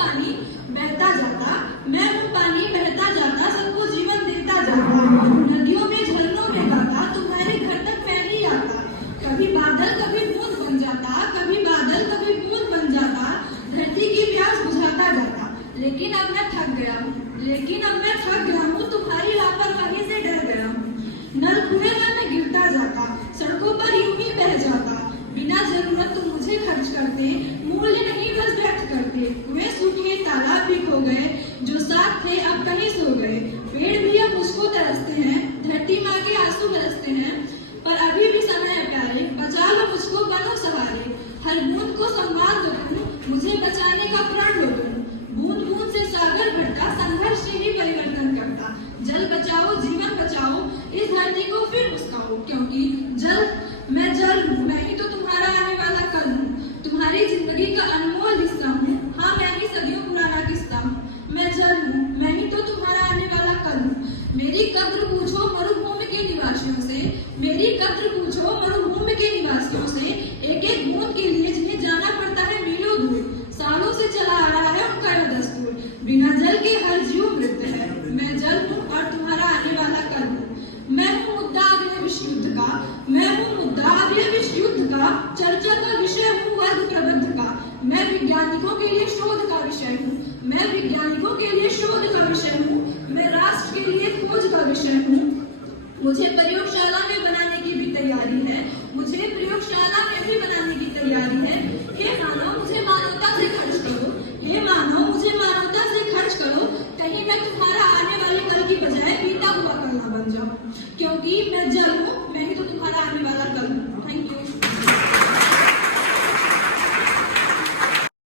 पानी बहता जाता, मैं हूँ पानी बहता जाता, सबको जीवन देता जाता। नदियों में झरनों में गाता, तुम्हारे घर तक फैल ही आता। कभी बादल कभी बूंद बन जाता, कभी बादल कभी बूंद बन जाता, धरती की प्यास बुझाता जाता। लेकिन अब मैं थक गया हूँ, तुम्हारी लापरवाही से डर गया हूँ। नल कुएं में मैं गिरता जाता, सड़कों पर यूं ही बह जाता। बिना जरूरत तुम मुझे खर्च करते, मूल्य नहीं बस व्यर्थ करते। कुएं सूखे, तालाब भी खो गए, जो साथ थे अब कहीं सो गए। पेड़ भी अब मुझको तरसते हैं, धरती माँ के आंसू बरसते हैं। पर अभी भी समय है प्यारे, बचा लो मुझको, बनो सहारे। हर बूंद को संवाद दो तुम, मुझे बचाने का प्रण लो तुम। बूंद बूंद से सागर भरता, संघर्ष से ही परिवर्तन करता। जल बचाओ, जीवन बचाओ, इस धरती को फिर मुस्काओ। क्योंकि जल हूँ, मैं ही तो तुम्हारा आने वाला कल हूँ। तुम्हारी जिंदगी का अनमोल हिस्सा हूँ, हाँ मैं ही सदियों पुराना किस्सा हूँ। मैं जल हूँ, मैं ही तो तुम्हारा आने वाला कल हूँ। मेरी कद्र पूछो मरुभूमि के निवासियों से, मेरी कद्र पूछो मरुभूमि के निवासियों से। एक एक बूंद के लिए जिन्हें जाना पड़ता है मीलों दूर, सालों से चला आ रहा है उनका यह दस्तूर। बिना जल के हर जीव मृत है, मैं जल हूँ और तुम्हारा आने वाला कल हूँ। मैं हूँ मुद्दा अगले विश्व युद्ध का, मैं हूँ मुद्दा अगले विश्व युद्ध का। चर्चा का विषय हूँ वर्ग प्रबंध का, मैं विज्ञानिकों के लिए शोध का विषय हूँ। मैं विज्ञानिकों के लिए शोध का विषय हूँ, मैं राष्ट्र के लिए खोज का विषय हूँ। मुझे प्रयोगशाला में बनाने की भी तैयारी है, मुझे प्रयोगशाला में भी बनाने की तैयारी है। हे मानव मुझे मानवता से खर्च करो, हे मानव मुझे मानवता से खर्च करो। कहीं मैं तुम्हारा आने वाले कल की बजाय बीता हुआ कल ना बन जाऊं। क्योंकि मैं जल